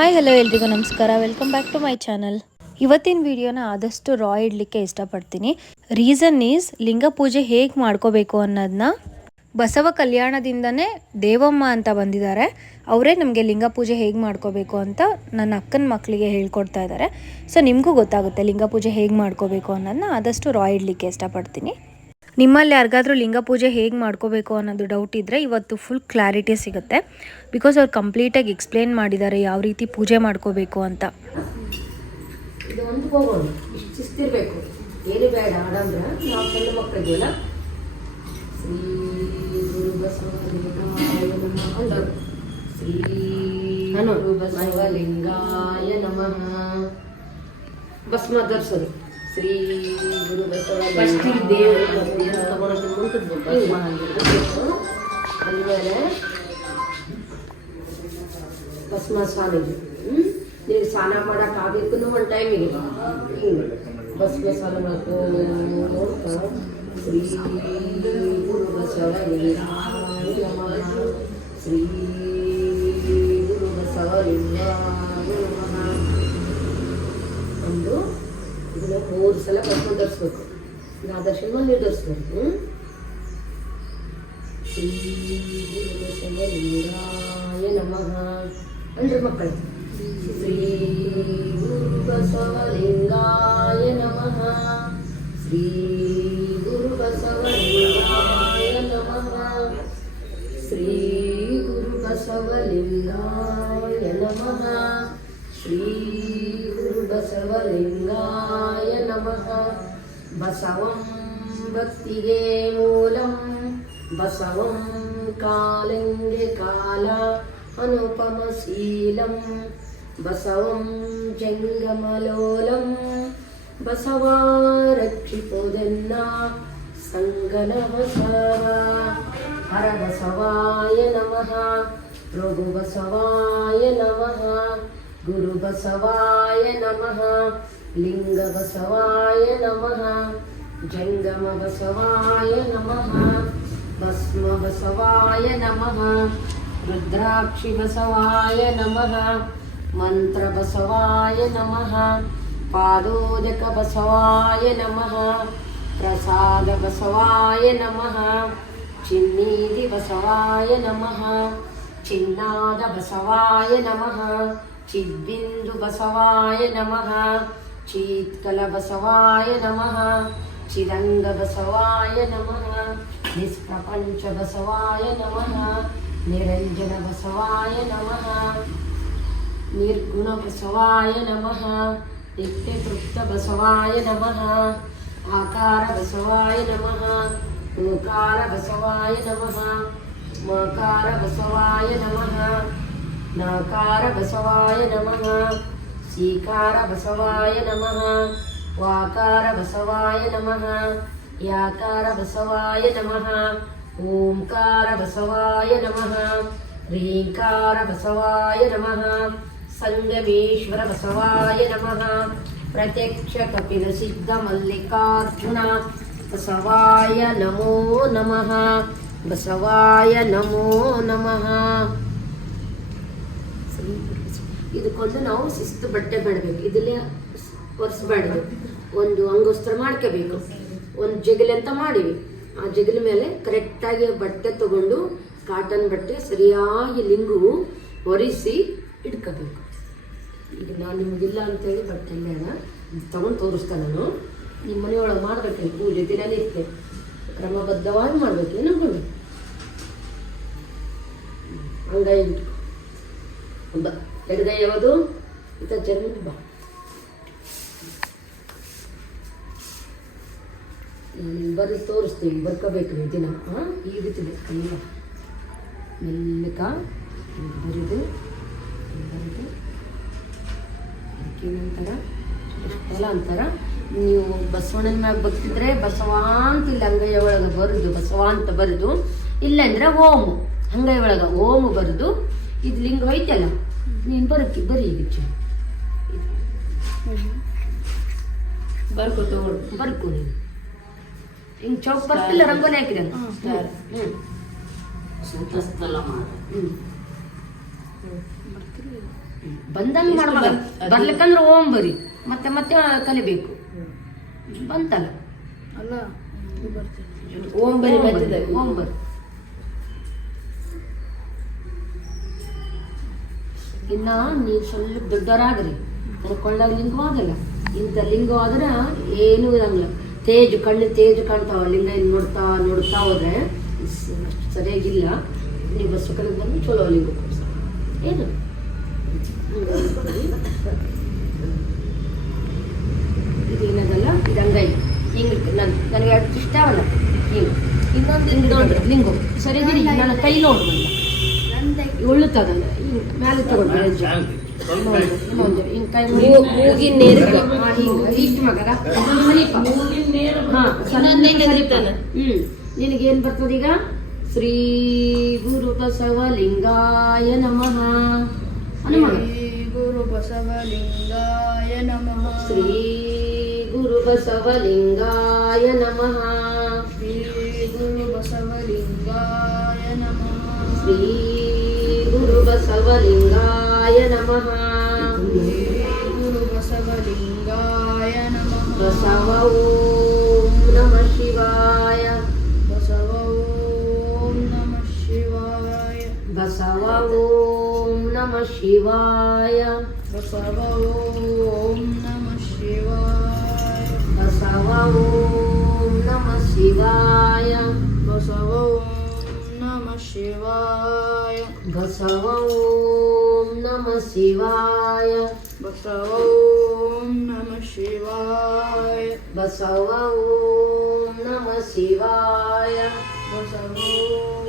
Hi hello ಎಲ್ರಿಗೂ ನಮಸ್ಕಾರ, welcome back to my channel. ಇವತ್ತಿನ ವಿಡಿಯೋನ ಆದಷ್ಟು ರಾ ಇಡಲಿಕ್ಕೆ ಇಷ್ಟಪಡ್ತೀನಿ. ರೀಸನ್ ಈಸ್ ಲಿಂಗ ಪೂಜೆ ಹೇಗೆ ಮಾಡ್ಕೋಬೇಕು ಅನ್ನೋದನ್ನ ಬಸವ ಕಲ್ಯಾಣದಿಂದನೇ ದೇವಮ್ಮ ಅಂತ ಬಂದಿದ್ದಾರೆ. ಅವರೇ ನಮಗೆ ಲಿಂಗ ಪೂಜೆ ಹೇಗೆ ಮಾಡ್ಕೋಬೇಕು ಅಂತ ನನ್ನ ಅಕ್ಕನ ಮಕ್ಕಳಿಗೆ ಹೇಳ್ಕೊಡ್ತಾ ಇದ್ದಾರೆ. ಸೊ ನಿಮಗೂ ಗೊತ್ತಾಗುತ್ತೆ ಲಿಂಗ ಪೂಜೆ ಹೇಗೆ ಮಾಡ್ಕೋಬೇಕು ಅನ್ನೋದನ್ನ ಆದಷ್ಟು ರಾ ಇಡಲಿಕ್ಕೆ ಇಷ್ಟಪಡ್ತೀನಿ. ನಿಮ್ಮಲ್ಲಿ ಯಾರಿಗಾದ್ರೂ ಲಿಂಗ ಪೂಜೆ ಹೇಗೆ ಮಾಡ್ಕೋಬೇಕು ಅನ್ನೋದು ಡೌಟ್ ಇದ್ದರೆ ಇವತ್ತು ಫುಲ್ ಕ್ಲಾರಿಟಿ ಸಿಗುತ್ತೆ. ಬಿಕಾಸ್ ಅವ್ರು ಕಂಪ್ಲೀಟಾಗಿ ಎಕ್ಸ್ಪ್ಲೇನ್ ಮಾಡಿದ್ದಾರೆ ಯಾವ ರೀತಿ ಪೂಜೆ ಮಾಡ್ಕೋಬೇಕು ಅಂತ. ಇದು ಒಂದು ಹೋಗೋಣ, ಇಷ್ಟು ಶಿಸ್ತಿರ್ಬೇಕು, ಏನು ಬೇಡ. ಆಡಂದ್ರೆ ನಾವು ಸಣ್ಣ ಮಕ್ಕಳಿಗೆಲ್ಲ ಶ್ರೀ ಗುರು ಬಸವಲಿಂಗಾಯ ನಮಃ, ಶ್ರೀ ಗುರು ಬಸವಲಿಂಗಾಯ ನಮಃ. ಭಸ್ಮ ಧರಿಸೋದು ಶ್ರೀ ಗುರು ಬಸವಲಿಂಗಾಯ ಅಂದಮೇಲೆ ಭಸ್ಮ ಸ್ವಾಮಿಗೆ ನೀವು ಸ್ನಾನ ಮಾಡೋಕ್ಕಾಗಲಿಕ್ಕೂ ಒಂದು ಟೈಮಿಗೆ ಹಿಂಗೆ ಭಸ್ಮ ಸ್ನಾನ ಮಾಡ್ಕೊಂಡು ಶ್ರೀ ಗುರು ಬಸವಲಿಂಗಾಯ ನಮಃ, ಶ್ರೀ ಗುರು ಬಸವಲಿಂಗಾಯ ನಮಃ ಅಂದು ಇದನ್ನ 3 ಸಲ ಭಸ್ಮ ಧರಿಸ್ಬೇಕು. ನಾ ದರ್ಶನ ನೀವು ಧರಿಸ್ಬೇಕು. ಶ್ರೀ ಗುರು ಬಸವಲಿಂಗಾಯ ನಮಃ ಅಂದ್ರೆ ಮಕ್ಕಳು ಶ್ರೀ ಗುರು ಬಸವಲಿಂಗಾಯ ನಮಃ, ಶ್ರೀ ಗುರು ಬಸವಲಿಂಗಾಯ ನಮಃ, ಶ್ರೀ ಗುರು ಬಸವಲಿಂಗಾಯ ನಮಃ, ಶ್ರೀ ಗುರು ಬಸವಲಿಂಗಾಯ ನಮಃ. ಬಸವಂ ಭಕ್ತಿಗೆ ಮೂಲಂ, ಬಸವಂ ಕಾಲಂಗೆ ಕಾಲ ಅನುಪಮಶೀಲಂ, ಬಸವಂ ಜಂಗಮಲೋಲಂ, ಬಸವ ರಕ್ಷಿಪುದೆನ್ನ ಸಂಗನ ಬಸವ. ಹರ ಬಸವಾಯ ನಮಃ, ರಘು ಬಸವಾಯ ನಮಃ, ಗುರು ಬಸವಾಯ ನಮಃ, ಲಿಂಗ ಬಸವಾಯ ನಮಃ, ಜಂಗಮ ಬಸವಾಯ ನಮಃ, ಭಸ್ಮ ಬಸವಾಯ ನಮಃ, ರುದ್ರಾಕ್ಷಿ ಬಸವಾಯ ನಮಃ, ಮಂತ್ರ ಬಸವಾಯ ನಮಃ, ಪಾದೋದಕ ಬಸವಾಯ ನಮಃ, ಪ್ರಸಾದ ಬಸವಾಯ ನಮಃ, ಚಿನ್ನೀದಿ ಬಸವಾಯ ನಮಃ, ಚಿನ್ನಾದ ಬಸವಾಯ ನಮಃ, ಚಿದ್ಬಿಂದು ಬಸವಾಯ ನಮಃ, ಚೀತ್ಕಲ ಬಸವಾಯ ನಮಃ, ಚಿದಂಗ ಬಸವಾಯ ನಮಃ, ನಿಷ್ಪ್ರಪಂಚ ಬಸವಾಯ ನಮಃ, ನಿರಂಜನ ಬಸವಾಯ ನಮಃ, ನಿರ್ಗುಣ ಬಸವಾಯ ನಮಃ, ನಿತ್ಯತೃಪ್ತ ಬಸವಾಯ ನಮಃ, ಆಕಾರ ಬಸವಾಯ ನಮಃ, ಓಕಾರ ಬಸವಾಯ ನಮಃ, ಮಕಾರ ಬಸವಾಯ ನಮಃ, ನಕಾರ ಬಸವಾಯ ನಮಃ, ಸೀಕಾರ ಬಸವಾಯ ನಮಃ, ವಾಕಾರ ಬಸವಾಯ ನಮಃ, ಯಾಕಾರ ಬಸವಾಯ ನಮಃ, ಓಂಕಾರ ಬಸವಾಯ ನಮಃ, ರೀಂಕಾರ ಬಸವಾಯ ನಮಃ, ಸಂಗಮೇಶ್ವರ ಬಸವಾಯ ನಮಃ, ಪ್ರತ್ಯಕ್ಷ ಕಪಿಲ ಸಿದ್ಧ ಮಲ್ಲಿಕಾರ್ಜುನ ಬಸವಾಯ ನಮೋ ನಮಃ, ಬಸವಾಯ ನಮೋ ನಮಃ. ಇದಕ್ಕೊಂದು ನಾವು ಶಿಸ್ತು ಬಟ್ಟೆ ಬೇಡಬೇಕು, ಇದಲ್ಲೇ ಒರೆಸ್ಬಾರ್ದು. ಒಂದು ಅಂಗೋಸ್ತ್ರ ಮಾಡ್ಕೋಬೇಕು, ಒಂದು ಜಗಲಿ ಅಂತ ಮಾಡಿವಿ. ಆ ಜಗಲಿ ಮೇಲೆ ಕರೆಕ್ಟಾಗಿ ಬಟ್ಟೆ ತಗೊಂಡು ಕಾಟನ್ ಬಟ್ಟೆ ಸರಿಯಾಗಿ ಲಿಂಗು ಒರೆಸಿ ಇಟ್ಕೋಬೇಕು. ಈಗ ನಾನು ನಿಮಗಿಲ್ಲ ಅಂತೇಳಿ ಬಟ್ಟೆ ಬೇಡ ತಗೊಂಡು ತೋರಿಸ್ತಾನೆ. ನಾನು ನಿಮ್ಮ ಮನೆಯೊಳಗೆ ಮಾಡ್ಬೇಕೇನು ಪೂಜೆ ದಿನನೇ ಇರ್ತೇವೆ, ಕ್ರಮಬದ್ಧವಾಗಿ ಮಾಡ್ಬೇಕು. ಏನು ಮಾಡ್ಬೇಕು, ಹಂಗಾಯಿ ಇಟ್ಕೊ ಬ ಎಡಗೈ ಯಾವುದು ಇಂಥ ಜನ್ಮಕ್ಕೆ ಬಾ. ನಾನು ಬರೀ ತೋರಿಸ್ತೀವಿ, ಬರ್ಕೋಬೇಕು ಈ ದಿನ. ಈ ರೀತಿ ಬೇಕಲ್ಲ, ಮೆಲ್ಲಕ ಬರಿದು ಬರಿದು ಅದಕ್ಕೇನಂತಾರ ಎಷ್ಟೆಲ್ಲ ಅಂತಾರ. ನೀವು ಬಸವಣ್ಣನ ಮ್ಯಾಗ ಬರ್ತಿದ್ರೆ ಬಸವ ಅಂತ ಇಲ್ಲಿ ಅಂಗೈಯ ಒಳಗೆ ಬರೆದು ಬಸವ ಅಂತ ಬರೆದು, ಇಲ್ಲಾಂದ್ರೆ ಓಮು ಅಂಗೈ ಒಳಗೆ ಓಮು ಬರೆದು ಇದು ಲಿಂಗ ಐತಲ್ಲ ನೀನು ಬರೀ ಈಗ ಬರ್ಕೊ ನೀನು ಹಿಂಗೆ ಚೌಕ್ ಬರ್ತಿಲ್ಲ, ರಂಗೋಲಿ ಹಾಕಿದೆ. ಬಂದಂಗೆ ಮಾಡ್ಬಾರ್ದು. ಬರ್ಲಿಕ್ಕಂದ್ರೆ ಓಂ ಬರಿ ಮತ್ತೆ ಮತ್ತೆ ಕಲಿಬೇಕು. ಬಂತಲ್ಲ ಅಲ್ಲ ಓಂ ಬರಿ ಓಂ ಬರಿ. ಇನ್ನ ನೀವು ಸ್ವಲ್ಪ ದೊಡ್ಡವರಾಗ್ರಿ, ಕೊಳ್ಳಾಗ ಲಿಂಗವಾಗಲ್ಲ. ಇಂಥ ಲಿಂಗವಾದ್ರೆ ಏನೂ ಇರಂಗಿಲ್ಲ. ತೇಜ್ ಕಣ್ಣು ತೇಜ್ ಕಾಣ್ತಾವ. ಲಿಂಗ ಇನ್ನು ನೋಡ್ತಾ ನೋಡ್ತಾ ಹೋದ್ರೆ ಅಷ್ಟು ಸರಿಯಾಗಿಲ್ಲ. ನೀವು ಬಸ್ಸು ಕಡೆಗೆ ಬಂದು ಚಲೋ ಲಿಂಗ ಏನು ಇದೇನದಲ್ಲ, ಇದು ಅಂಗೈ ಹಿಂಗೆ ನನಗೆ ಅಷ್ಟು ಇಷ್ಟ ಅವಲ್ಲ. ಹಿಂಗೆ ಇನ್ನೊಂದು ಹಿಂಗೆ ನೋಡ್ರಿ ಲಿಂಗ ಸರಿಯಾಗಿ ನನ್ನ ಕೈ ನೋಡ್ರಿ ಉಳ್ಳುತ್ತದಲ್ಲ ಹಿಂಗೆ ಮೇಲೆ ತಗೊಂಡು ಹಿಂಗೆ ಕೈ ಮೂಗಿನ ನೇರಕ್ಕೆ ಹಿಂಗೆ ಇಷ್ಟು ಮಗದ ಸಮೀಪ. ಹಾಂ ನಿನಗೇನು ಬರ್ತದೆ ಈಗ? ಶ್ರೀ ಗುರು ಬಸವಲಿಂಗಾಯ ನಮಃ ಹನುಮಾನ. ಗುರು ಬಸವಲಿಂಗಾಯ ನಮಃ. ಶ್ರೀ ಗುರು ಬಸವಲಿಂಗಾಯ ನಮಃ. ಶ್ರೀ ಗುರು ಬಸವಲಿಂಗಾಯ ನಮಃ. ಶ್ರೀ ಗುರು ಬಸವಲಿಂಗಾಯ ನಮಃ. ಶ್ರೀ ಗುರು ಬಸವಲಿಂಗಾಯ ನಮಃ. ಬಸವ ಓಂ ನಮಃ ಶಿವಾಯ. ಬಸವ ಓಂ ನಮಃ ಶಿವಾಯ. ಬಸವ ಓಂ ನಮಃ ಶಿವಾಯ. ಬಸವ ಓಂ ನಮಃ ಶಿವಾಯ. ಬಸವ ಓಂ ನಮಃ ಶಿವಾಯ. ಬಸವ ಓಂ ನಮಃ ಶಿವಾಯ. ಬಸವ ಓಂ ನಮಃ ಶಿವಾಯ. ಬಸವ ಓಂ ನಮಃ ಶಿವಾಯ. ಬಸವ ಓಂ ನಮಃ ಶಿವಾಯ. ಬಸವ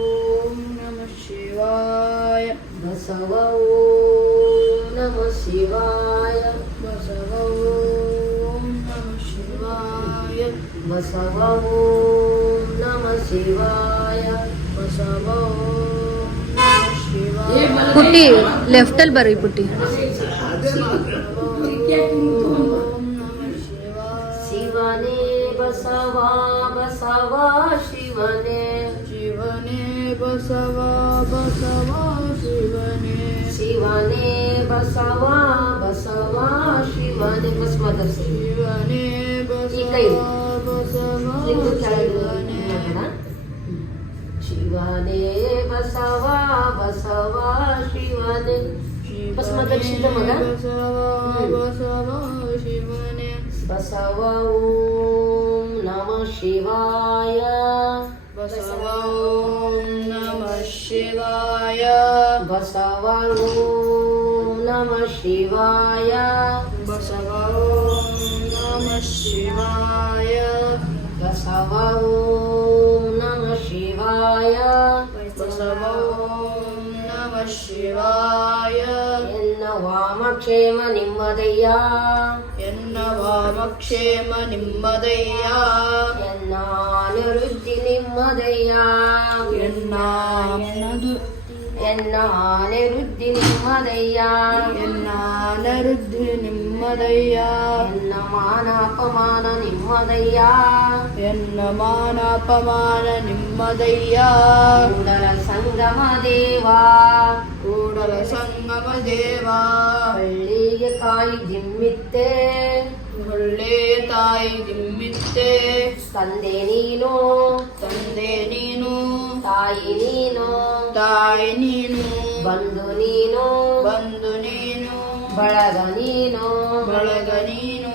ಓಂ ನಮಃ ಶಿವಾಯ. ಬಸವ ಓಂ ನಮಃ ಶಿವಾಯ. ಬಸವ ಓಂ ನಮಃ ಶಿವಾಯ. ಬಸವ ಓಂ ನಮಃ ಶಿವಾಯ. ಬಸವ ಓಂ ನಮಃ ಶಿವಾಯ. ಪುಟ್ಟಿ ಲೆಫ್ಟಲ್ಲಿ ಬರ್ರಿ ಪುಟ್ಟಿ. ಓಂ ನಮಃ ಶಿವಾಯ. ಶಿವನೇ ಬಸವ ಬಸವ ಶಿವನೇ. ಶಿವನೇ ಬಸವ ಬಸವ ಶಿವನೇ. ಶಿವನೇ ಬಸವ ಬಸವ ಶಿವನೇ. ಭಸ್ಮ ಧರಿಸಿ. ಶಿವನೇ ಈ ಕೈ ಬಸವ ಲಿಂಗ ಕೆಳಗೆ ಶಿವನೇ. ನೋಡೋಣ. ಶಿವನೇ ಬಸವ ಬಸವ ಶಿವನೇ. ಭಸ್ಮ ಧರಿಸಿದ ಮಗ. ಬಸವ ಬಸವ ಶಿವನೇ. ಬಸವ ಓಂ ನಮಃ ಶಿವಾಯ. ಬಸವ ಓಂ ನಮಃ ಶಿವಾಯ. ಬಸವ ಓಂ ನಮಃ ಶಿವಾಯ. ಬಸವ ಓಂ ನಮಃ ಶಿವಾಯ. ಬಸವ ಓಂ ನಮಃ ಶಿವಾಯ. ಬಸವ ಓಂ ನಮಃ ಶಿವಾಯ. ಎನ್ನ ವಾಮಕ್ಷೇಮ ನಿಮ್ಮದಯ್ಯ. ಎನ್ನ ವಾಮಕ್ಷೇಮ ನಿಮ್ಮದಯ್ಯ. ಎನ್ನ ಅನಿವೃದ್ಧಿ ನಿಮ್ಮದಯ್ಯ. ಎನ್ನ ಎನ್ನ ಅನಿವೃದ್ಧಿ ನಿಮ್ಮದಯ್ಯ. ಎನ್ನ ಅನರುದ್ಧಿ ನಿಮ್ಮದಯ್ಯ. ಎನ್ನ ಮಾನ ಅಪಮಾನ ನಿಮ್ಮದಯ್ಯ. ಎನ್ನ ಮಾನ ಅಪಮಾನ ನಿಮ್ಮದಯ್ಯ. ಕೂಡಲ ಸಂಗಮ ದೇವ. ಕೂಡಲ ಸಂಗಮ ದೇವ. ಹಳ್ಳಿಗೆ ಕಾಯಿ ದಿಮ್ಮಿತ್ತೆ. ಒಳ್ಳೆ ತಾಯಿ ದಿಮ್ಮಿತ್ತೆ. ತಂದೆ ನೀನು ತಂದೆ ನೀನು. ತಾಯಿ ನೀನು. ತಾಯಿ ನೀನು. ಬಂಧು ನೀನು. ಬಂಧು ನೀನು. ಬಳಗ ನೀನು. ಬಳಗ ನೀನು.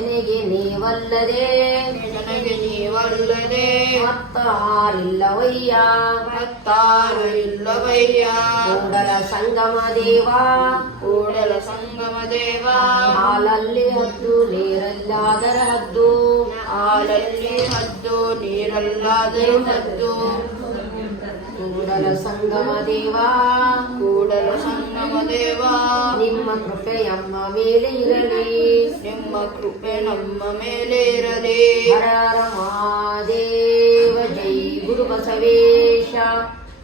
ನನಗೆ ನೀವಲ್ಲದೆ ನನಗೆ ನೀವಲ್ಲದೆ ಮತ್ತಾರಿಲ್ಲವಯ್ಯ. ಮತ್ತಾರು ಇಲ್ಲವಯ್ಯ. ಕೂಡಲ ಸಂಗಮ ದೇವ. ಕೂಡಲ ಸಂಗಮ ದೇವ. ಹಾಲಲ್ಲಿ ಹದ್ದು ನೀರಲ್ಲಾದರ ಹದ್ದು. ಹಾಲಲ್ಲಿ ಹದ್ದು ನೀರಲ್ಲಾದರೂ ಹದ್ದು. ಕೂಡಲ ಸಂಗಮ ದೇವ. ಕೂಡಲ ಸಂಗಮ ದೇವ. ನಿಮ್ಮ ಕೃಪೆ ನಮ್ಮ ಮೇಲೆ ಇರಲಿ. ನಿಮ್ಮ ಕೃಪೆ ನಮ್ಮ ಮೇಲೆ ಇರಲಿ. ಹರ ಹರ ಮಹಾದೇವ. ಜೈ ಗುರು ಬಸವೇಶ.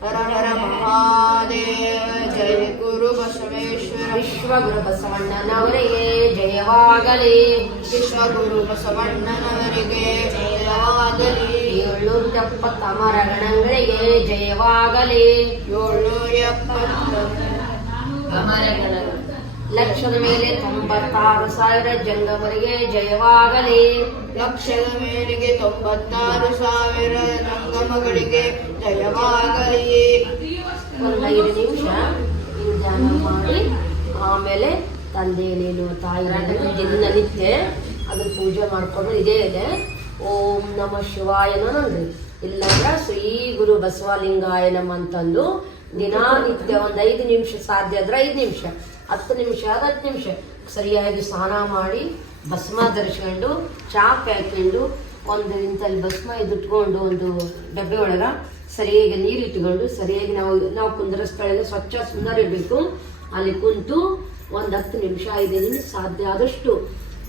ಹರ ಹರ ಮಹಾದೇವ. ಜಯ ಗುರು ಬಸವೇಶ್ವರ. ವಿಶ್ವಗುರು ಬಸವಣ್ಣನವರಿಗೆ ಜಯವಾಗಲಿ. ವಿಶ್ವಗುರು ಬಸವಣ್ಣನವರಿಗೆ ಜಯವಾಗಲಿ. 770 ಅಮರಗಣಗಳಿಗೆ ಜಯವಾಗಲಿ. 770 ಲಕ್ಷದ ಮೇಲೆ 96,000 ಜಂಗಮರಿಗೆ ಜಯವಾಗಲಿ. ಲಕ್ಷದ ಮೇಲಿಗೆ 96,000 ಜಂಗಮಗಳಿಗೆ ಜಯವಾಗಲಿ. ಒಂದು 5 ನಿಮಿಷ ನೀವು ಧ್ಯಾನ ಮಾಡಿ ಆಮೇಲೆ ತಂದೆ ನೀನು ತಾಯಿ ದಿನನಿತ್ಯ ಅದನ್ನ ಪೂಜೆ ಮಾಡ್ಕೊಂಡು ಇದೇ ಇದೆ. ಓಂ ನಮ ಶಿವಾಯನ ನನ್ರಿ, ಇಲ್ಲಾಂದ್ರೆ ಶ್ರೀ ಗುರು ಬಸವಲಿಂಗಾಯ ನಮ ಅಂತಂದು ದಿನನಿತ್ಯ ಒಂದು 5 ನಿಮಿಷ, ಸಾಧ್ಯ ಆದ್ರೆ 5 ನಿಮಿಷ, 10 ನಿಮಿಷ, 10 ನಿಮಿಷ ಸರಿಯಾಗಿ ಸ್ನಾನ ಮಾಡಿ ಭಸ್ಮ ಧರಿಸ್ಕೊಂಡು ಚಾಪ್ ಹಾಕೊಂಡು ಒಂದು ಇಂಥಲ್ಲಿ ಭಸ್ಮ ಇದಿಟ್ಕೊಂಡು ಒಂದು ಡಬ್ಬೆ ಒಳಗೆ ಸರಿಯಾಗಿ ನೀರು ಇಟ್ಕೊಂಡು ಸರಿಯಾಗಿ ನಾವು ಕುಂದರ ಸ್ಥಳ ಸ್ವಚ್ಛ ಸುಂದರ ಇರಬೇಕು. ಅಲ್ಲಿ ಕುಂತು ಒಂದು 10 ನಿಮಿಷ 5 ನಿಮಿಷ ಸಾಧ್ಯ ಆದಷ್ಟು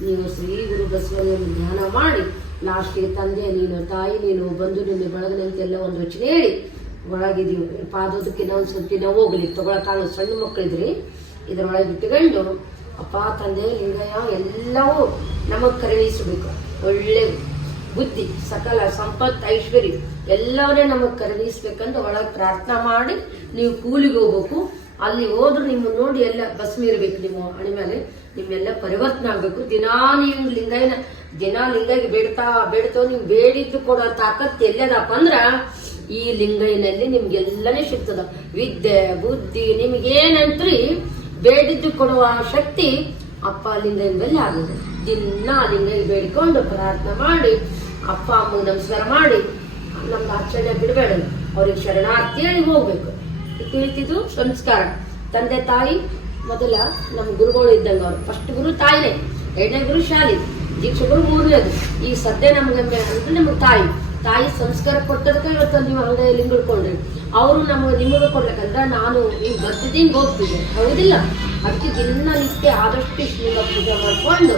ನೀವು ಶ್ರೀ ಗುರು ಬಸವನ ಧ್ಯಾನ ಮಾಡಿ ಲಾಸ್ಟಿಗೆ ತಂದೆ ನೀನು ತಾಯಿ ನೀನು ಬಂದು ನಿನ್ನ ಬಳಗನಂತೆಲ್ಲ ಒಂದು ರಚನೆ ಹೇಳಿ ಒಳಗಿದೀವಿ. ಪಾದೋದಕ್ಕೆ ನಾವು ಸ್ವಲ್ಪ ನಾವು ಹೋಗ್ಲಿ ತಗೊಳಕಾಗ ಸಣ್ಣ ಮಕ್ಕಳಿದ್ರಿ ಇದರೊಳಗೆ ಇಟ್ಟುಕೊಂಡು ಅಪ್ಪ ತಂದೆ ಲಿಂಗಯ್ಯ ಎಲ್ಲವೂ ನಮಗೆ ಕರುಣಿಸಬೇಕು. ಒಳ್ಳೆ ಬುದ್ಧಿ ಸಕಲ ಸಂಪತ್ತು ಐಶ್ವರ್ಯ ಎಲ್ಲವನ್ನೇ ನಮಗೆ ಕರುಣಿಸ್ಬೇಕಂತ ಒಳಗೆ ಪ್ರಾರ್ಥನಾ ಮಾಡಿ ನೀವು ಕೂಲಿಗೆ ಹೋಗ್ಬೇಕು. ಅಲ್ಲಿ ಹೋದ್ರು ನಿಮ್ಮನ್ನು ನೋಡಿ ಎಲ್ಲ ಭಸ್ಮ ಇರಬೇಕು, ನಿಮ್ಮ ಹಣೆ ಮೇಲೆ ನಿಮ್ಮೆಲ್ಲ ಪರಿವರ್ತನೆ ಆಗ್ಬೇಕು. ದಿನಾ ನೀವು ಲಿಂಗಯ್ಯಗೆ ಬೇಡ್ತಾವ ನೀವು ಬೇಡಿದ್ದು ಕೊಡೋ ತಾಕತ್ತು ಎಲ್ಲದಪ್ಪ ಅಂದ್ರ ಈ ಲಿಂಗಯ್ಯನಲ್ಲಿ ನಿಮ್ಗೆಲ್ಲನೇ ಸಿಗ್ತದ. ವಿದ್ಯೆ ಬುದ್ಧಿ ನಿಮ್ಗೇನಂತ್ರಿ ಬೇಡಿದ್ದು ಕೊಡುವ ಶಕ್ತಿ ಅಪ್ಪ ಲಿಂಗಯ್ಯನ ಮೇಲೆ ಆಗಿದೆ. ದಿನ ಲಿಂಗಯ್ಯ ಬೇಡಿಕೊಂಡು ಪ್ರಾರ್ಥನೆ ಮಾಡಿ ಅಪ್ಪ ಅಮ್ಮಗೆ ನಮಸ್ಕಾರ ಮಾಡಿ ನಮ್ದು ಆಚರಣೆ ಬಿಡಬೇಡ, ಅವ್ರಿಗೆ ಶರಣಾರ್ಥಿ ಹೇಳಿ ಹೋಗ್ಬೇಕು. ತಿಳಿತಿದ್ದು ಸಂಸ್ಕಾರ. ತಂದೆ ತಾಯಿ ಮೊದಲ ನಮ್ಮ ಗುರುಗಳು ಇದ್ದಂಗ ಅವ್ರು ಫಸ್ಟ್ ಗುರು ತಾಯಿನೇ, 2ನೇ ಗುರು ಶಾಲಿ, ದೀಕ್ಷಕರು 3ನೇದು. ಈ ಸದ್ಯ ನಮ್ಗೆ ಅಂದ್ರೆ ನಮ್ಗೆ ತಾಯಿ ಸಂಸ್ಕಾರ ಕೊಟ್ಟದಕ್ಕೆ ಇವತ್ತು ನೀವು ಹಂಗೆ ಲಿಂಗ ಹಿಡ್ಕೊಂಡ್ರಿ. ಅವರು ನಿಮಗೆ ಕೊಡ್ಬೇಕಂದ್ರೆ ನಾನು ನೀವು ಬರ್ತಿದ್ದೀನಿ ಹೋಗ್ತಿದ್ದೆ ಹೌದಿಲ್ಲ. ಅದಕ್ಕೆ ದಿನನಿತ್ಯ ಆದಷ್ಟು ಲಿಂಗ ಪೂಜೆ ಮಾಡ್ಕೊಂಡು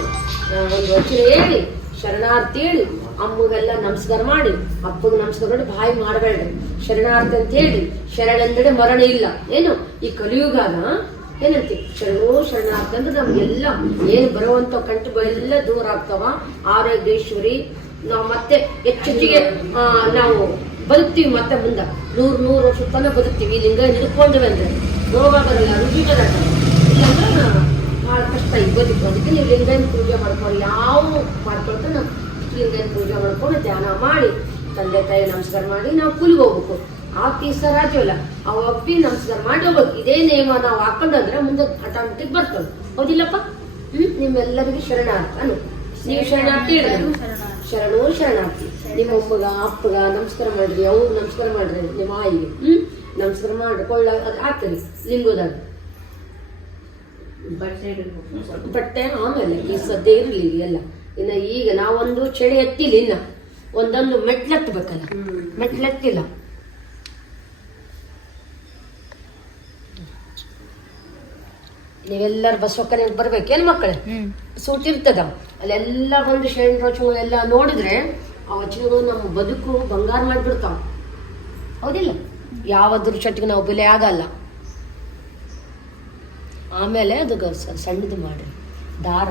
ಒಂದು ವಚನ ಹೇಳಿ ಶರಣಾರ್ಥಿ ಹೇಳಿ ಅಮ್ಮಗೆಲ್ಲ ನಮಸ್ಕಾರ ಮಾಡಿ ಅಪ್ಪಗೆ ನಮಸ್ಕಾರ ಮಾಡಿ ಬಾಯಿ ಮಾಡಬೇಡ್ರಿ. ಶರಣಾರ್ಥಿ ಅಂತ ಹೇಳಿ ಶರಣೆಂದರೆ ಮರಣ ಇಲ್ಲ. ಏನು ಈ ಕಲಿಯುಗಾಗ ಏನಂತೀವಿ ಶರಣಾರ್ಥಿ ಅಂದ್ರೆ ನಮ್ಗೆಲ್ಲ ಏನು ಬರುವಂತ ಕಂಟುಗಳೆಲ್ಲ ದೂರ ಆಗ್ತಾವ. ಆರೋಗ್ಯೇಶ್ವರಿ ನಾವು ಮತ್ತೆ ಹೆಚ್ಚಿಗೆ ನಾವು ಬದುಕ್ತೀವಿ. ಮತ್ತೆ ಮುಂದೆ 100 ವರ್ಷ ತನಕ ಬದುಕ್ತೀವಿ. ಈ ಲಿಂಗ ಹಿಡ್ಕೊಂಡ್ವಿ ಅಂದ್ರೆ ರೋಗ ಬರಲ್ಲ, ರುಚಿ ಬರಲ್ಲ. ಇಲ್ಲಾಂದ್ರೆ ಭಾಳ ಕಷ್ಟ ಈಗ ಬದುಕು. ಅದಕ್ಕೆ ನೀವು ಲಿಂಗನ ಪೂಜೆ ಮಾಡ್ಕೊಂಡು ಯಾವ ಮಾಡ್ಕೊಳ್ತಾ ನಾವು ಲಿಂಗನ ಪೂಜೆ ಮಾಡ್ಕೊಂಡು ಧ್ಯಾನ ಮಾಡಿ ತಂದೆ ತಾಯಿ ನಮಸ್ಕಾರ ಮಾಡಿ ನಾವು ಕೂಲಿಗೆ ಹೋಗ್ಬೇಕು. ಆ ತೀರ್ಥ ರಾಜ್ಯವಲ್ಲ ಅವು ಅಪ್ಪಿ ನಮಸ್ಕಾರ ಮಾಡಿ ಹೋಗ್ಬೇಕು. ಇದೇ ನಿಯಮ ನಾವು ಹಾಕೊಂಡ್ರೆ ಮುಂದೆ ಆಟೋಮೆಟಿಕ್ ಬರ್ತವೆ ಹೌದಿಲ್ಲಪ್ಪ. ನಿಮ್ಮೆಲ್ಲರಿಗೂ ಶರಣಾರ್ಥಿ ನೀವು ಶರಣಾರ್ಥಿ ಹೇಳಿದ್ರು ಶರಣಾರ್ಥಿ. ನಿಮ್ಮ ಅಮ್ಮಗ ಅಪ್ಪಗ ನಮಸ್ಕಾರ ಮಾಡ್ರಿ, ಅವ್ರಿಗೆ ನಮಸ್ಕಾರ ಮಾಡ್ರಿ, ನಿಮ್ಮ ಆಯಿಗೆ ನಮಸ್ಕಾರ ಮಾಡ್ರಿ. ಕೊಳ್ಳ ಅದು ಹಾಕ್ತರಿ ಲಿಂಗೋದಾಗ ಬಟ್ಟೆ ಆಮೇಲೆ ಈ ಸದ್ಯ ಇರಲಿ ಎಲ್ಲ. ಇನ್ನು ಈಗ ನಾವೊಂದು ಚಳಿ ಎತ್ತಿಲ್ಲ, ಇನ್ನ ಒಂದೊಂದು ಮೆಟ್ಲೆತ್ತಬೇಕಲ್ಲ, ಮೆಟ್ಲೆತ್ತಿಲ್ಲ. ನೀವೆಲ್ಲರೂ ಬಸವಕ್ಕನಿಗೆ ಬರ್ಬೇಕೇನು ಮಕ್ಕಳೇ? ಸೂಟ್ ಇರ್ತದ ಅಲ್ಲೆಲ್ಲ ಬಂದು ಶರಣ ರೋಚನೆಲ್ಲ ನೋಡಿದ್ರೆ ಆ ವಚನಗಳು ನಮ್ಮ ಬದುಕು ಬಂಗಾರ ಮಾಡಿಬಿಡ್ತಾವ ಹೌದಿಲ್ಲ. ಯಾವ ದುರ್ಚಟಿಗೆ ನಾವು ಬೆಲೆ ಆಗಲ್ಲ. ಆಮೇಲೆ ಅದು ಸಣ್ಣದು ಮಾಡಿ ದಾರ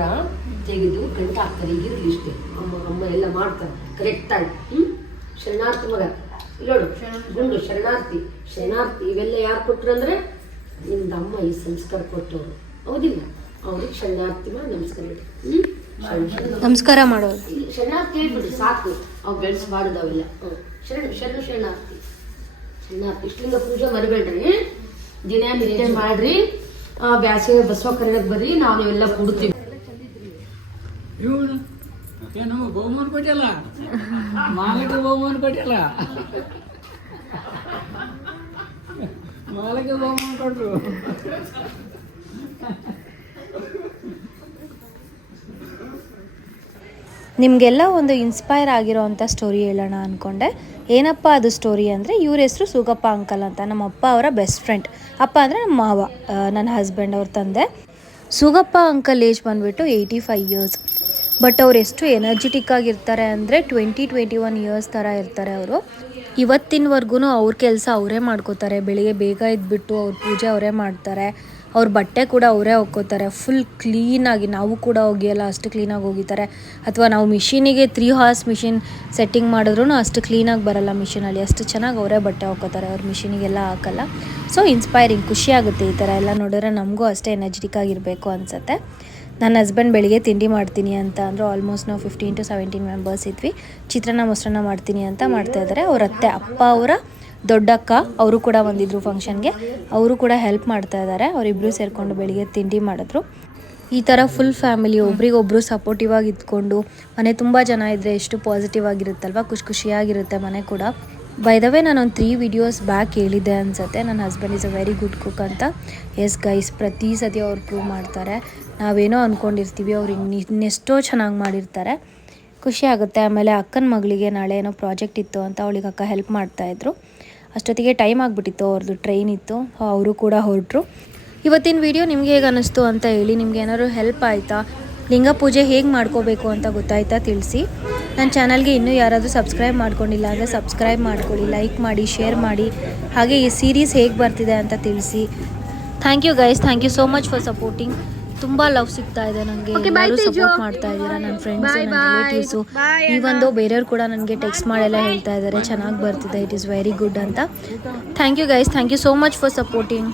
ತೆಗೆದು ಗಂಟ ಹಾಕ್ತಾರೆ. ಈಗಿರಲಿ ಇಷ್ಟೇ ಅಮ್ಮ ಎಲ್ಲ ಮಾಡ್ತಾರೆ ಕರೆಕ್ಟಾಗಿ. ಶರಣಾರ್ಥಿ ಮಗ ಇಲ್ಲೋಡು ಗುಂಡು ಶರಣಾರ್ಥಿ ಇವೆಲ್ಲ ಯಾರು ಕೊಟ್ರು ಅಂದ್ರೆ ನಿಮ್ದು ಅಮ್ಮ ಈ ಸಂಸ್ಕಾರ ಕೊಟ್ಟವರು ಹೌದಿಲ್ಲ. ಅವ್ರಿಗೆ ಶರಣಾರ್ಥಿ ಮಾಡಿ ನಮಸ್ಕಾರ ಮಾಡೋದು ಶರಣಾರ್ಥಿ ಹೇಳ್ಬಿಡ್ರಿ ಸಾಕು. ಅವು ಬೆಳೆಸಬಾರ್ದವೆಲ್ಲ. ಶರಣಾರ್ಥಿ ಇಷ್ಟಲಿಂಗ ಪೂಜೆ ಮರಿಬೇಡ್ರಿ. ದಿನ ನಿತ್ಯ ಮಾಡ್ರಿ. ಬ್ಯಾಸಿಗೆ ಬಸವ ಕರೆಯಕ್ಕೆ ಬರ್ರಿ, ನಾವು ನೀವೆಲ್ಲ ಕೊಡ್ತೀವಿ. ಏನು ಬಹುಮಾನ ಕೊಟ್ಟಿಲ್ಲ, ಮಾಲಕ ಬಹುಮಾನ ಕೊಟ್ಟಿಲ್ಲ, ಮಾಲಕ ಬಹುಮಾನ ಕೊಟ್ರು. ನಿಮಗೆಲ್ಲ ಒಂದು ಇನ್ಸ್ಪೈರ್ ಆಗಿರೋ ಅಂಥ ಸ್ಟೋರಿ ಹೇಳೋಣ ಅಂದ್ಕೊಂಡೆ. ಏನಪ್ಪ ಅದು ಸ್ಟೋರಿ ಅಂದರೆ ಇವ್ರ ಹೆಸರು ಸುಗಪ್ಪ ಅಂಕಲ್ ಅಂತ. ನಮ್ಮ ಅಪ್ಪ ಅವರ ಬೆಸ್ಟ್ ಫ್ರೆಂಡ್. ಅಪ್ಪ ಅಂದರೆ ನಮ್ಮ ಮಾವ, ನನ್ನ ಹಸ್ಬೆಂಡ್ ಅವ್ರ ತಂದೆ. ಸುಗಪ್ಪ ಅಂಕಲ್ ಏಜ್ ಬಂದುಬಿಟ್ಟು 85 ಇಯರ್ಸ್. ಬಟ್ ಅವ್ರು ಎಷ್ಟು ಎನರ್ಜೆಟಿಕ್ ಆಗಿರ್ತಾರೆ ಅಂದರೆ 20-21 ಇಯರ್ಸ್ ಥರ ಇರ್ತಾರೆ ಅವರು. ಇವತ್ತಿನವರೆಗೂ ಅವ್ರ ಕೆಲಸ ಅವರೇ ಮಾಡ್ಕೋತಾರೆ. ಬೆಳಿಗ್ಗೆ ಬೇಗ ಎದ್ಬಿಟ್ಟು ಅವ್ರ ಪೂಜೆ ಅವರೇ ಮಾಡ್ತಾರೆ. ಅವ್ರ ಬಟ್ಟೆ ಕೂಡ ಅವರೇ ಒಕ್ಕೋತಾರೆ ಫುಲ್ ಕ್ಲೀನಾಗಿ. ನಾವು ಕೂಡ ಒಗೆಯಲ್ಲ, ಅಷ್ಟು ಕ್ಲೀನಾಗಿ ಒಗಿತಾರೆ. ಅಥವಾ ನಾವು ಮಿಷಿನಿಗೆ 3 hours ಮಿಷಿನ್ ಸೆಟ್ಟಿಂಗ್ ಮಾಡಿದ್ರೂ ಅಷ್ಟು ಕ್ಲೀನಾಗಿ ಬರಲ್ಲ ಮಿಷಿನಲ್ಲಿ, ಅಷ್ಟು ಚೆನ್ನಾಗಿ ಅವರೇ ಬಟ್ಟೆ ಒಕ್ಕೋತಾರೆ, ಅವ್ರ ಮಿಷಿನಿಗೆಲ್ಲ ಹಾಕಲ್ಲ. ಸೊ ಇನ್ಸ್ಪೈರಿಂಗ್, ಖುಷಿ ಆಗುತ್ತೆ ಈ ಥರ ಎಲ್ಲ ನೋಡಿದ್ರೆ. ನಮಗೂ ಅಷ್ಟೇ ಎನರ್ಜೆಟಿಕ್ ಆಗಿರಬೇಕು ಅನಿಸುತ್ತೆ. ನನ್ನ ಹಸ್ಬೆಂಡ್ ಬೆಳಿಗ್ಗೆ ತಿಂಡಿ ಮಾಡ್ತೀನಿ ಅಂತ ಅಂದರು. ಆಲ್ಮೋಸ್ಟ್ ನಾವು 15 to 17 ಮೆಂಬರ್ಸ್ ಇದ್ವಿ. ಚಿತ್ರಾನ್ನ ಮೊಸರನ್ನ ಮಾಡ್ತೀನಿ ಅಂತ ಮಾಡ್ತಾಯಿದ್ದಾರೆ. ಅವ್ರ ಅತ್ತೆ, ಅಪ್ಪ ಅವರ ದೊಡ್ಡಕ್ಕ ಅವರು ಕೂಡ ಬಂದಿದ್ದರು ಫಂಕ್ಷನ್ಗೆ. ಅವರು ಕೂಡ ಹೆಲ್ಪ್ ಮಾಡ್ತಾ ಇದ್ದಾರೆ. ಅವರಿಬ್ಬರು ಸೇರಿಕೊಂಡು ಬೆಳಿಗ್ಗೆ ತಿಂಡಿ ಮಾಡಿದ್ರು. ಈ ಥರ ಫುಲ್ ಫ್ಯಾಮಿಲಿ ಒಬ್ರಿಗೊಬ್ರು ಸಪೋರ್ಟಿವ್ ಆಗಿ ಇದ್ಕೊಂಡು ಮನೆ ತುಂಬ ಜನ ಇದ್ದರೆ ಎಷ್ಟು ಪಾಸಿಟಿವ್ ಆಗಿರುತ್ತಲ್ವ, ಖುಷಿಯಾಗಿರುತ್ತೆ ಮನೆ ಕೂಡ. ಬೈ ದ ವೇ ನಾನೊಂದು 3 videos ಬ್ಯಾಕ್ ಹೇಳಿದ್ದೆ ಅನಿಸುತ್ತೆ, ನನ್ನ husband is a very good cook ಅಂತ. ಎಸ್ ಗೈಸ್, ಪ್ರತಿ ಸತಿ ಅವ್ರು ಪ್ರೂವ್ ಮಾಡ್ತಾರೆ. ನಾವೇನೋ ಅಂದ್ಕೊಂಡಿರ್ತೀವಿ, ಅವ್ರು ಇನ್ನೆಷ್ಟೋ ಚೆನ್ನಾಗಿ ಮಾಡಿರ್ತಾರೆ. ಖುಷಿ ಆಗುತ್ತೆ. ಆಮೇಲೆ ಅಕ್ಕನ ಮಗಳಿಗೆ ನಾಳೆ ಏನೋ ಪ್ರಾಜೆಕ್ಟ್ ಇತ್ತು ಅಂತ ಅವಳಿಗೆ ಅಕ್ಕ ಹೆಲ್ಪ್ ಮಾಡ್ತಾಯಿದ್ರು. ಅಷ್ಟೊತ್ತಿಗೆ ಟೈಮ್ ಆಗಿಬಿಟ್ಟಿತ್ತು, ಅವ್ರದ್ದು ಟ್ರೈನ್ ಇತ್ತು, ಅವರು ಕೂಡ ಹೊರಟರು. ಇವತ್ತಿನ ವಿಡಿಯೋ ನಿಮ್ಗೆ ಹೇಗೆ ಅನ್ನಿಸ್ತು ಅಂತ ಹೇಳಿ. ನಿಮ್ಗೆ ಏನಾದ್ರು ಹೆಲ್ಪ್ ಆಯಿತಾ, ಲಿಂಗ ಪೂಜೆ ಹೇಗೆ ಮಾಡ್ಕೋಬೇಕು ಅಂತ ಗೊತ್ತಾಯ್ತಾ ತಿಳಿಸಿ. ನನ್ನ ಚಾನಲ್ಗೆ ಇನ್ನೂ ಯಾರಾದರೂ ಸಬ್ಸ್ಕ್ರೈಬ್ ಮಾಡ್ಕೊಂಡಿಲ್ಲ ಅಂದರೆ ಸಬ್ಸ್ಕ್ರೈಬ್ ಮಾಡ್ಕೊಳ್ಳಿ, ಲೈಕ್ ಮಾಡಿ, ಶೇರ್ ಮಾಡಿ. ಹಾಗೆ ಈ ಸೀರೀಸ್ ಹೇಗೆ ಬರ್ತಿದೆ ಅಂತ ತಿಳಿಸಿ. Thank you guys, thank you so much for supporting. ತುಂಬ ಲವ್ ಸಿಗ್ತಾ ಇದೆ ನನಗೆ, ಎಲ್ಲರೂ ಸಪೋರ್ಟ್ ಮಾಡ್ತಾ ಇದ್ದೀರಾ, ನನ್ನ ಫ್ರೆಂಡ್ಸು, ನನ್ನ ರಿಲೇಟಿವ್ಸು. ಈವೊಂದು ಬೇರೆಯವ್ರು ಕೂಡ ನನಗೆ ಟೆಕ್ಸ್ಟ್ ಮಾಡೆಲ್ಲ ಹೇಳ್ತಾ ಇದ್ದಾರೆ ಚೆನ್ನಾಗಿ ಬರ್ತಿದೆ, ಇಟ್ ಈಸ್ ವೆರಿ ಗುಡ್ ಅಂತ. Thank you guys, thank you so much for supporting.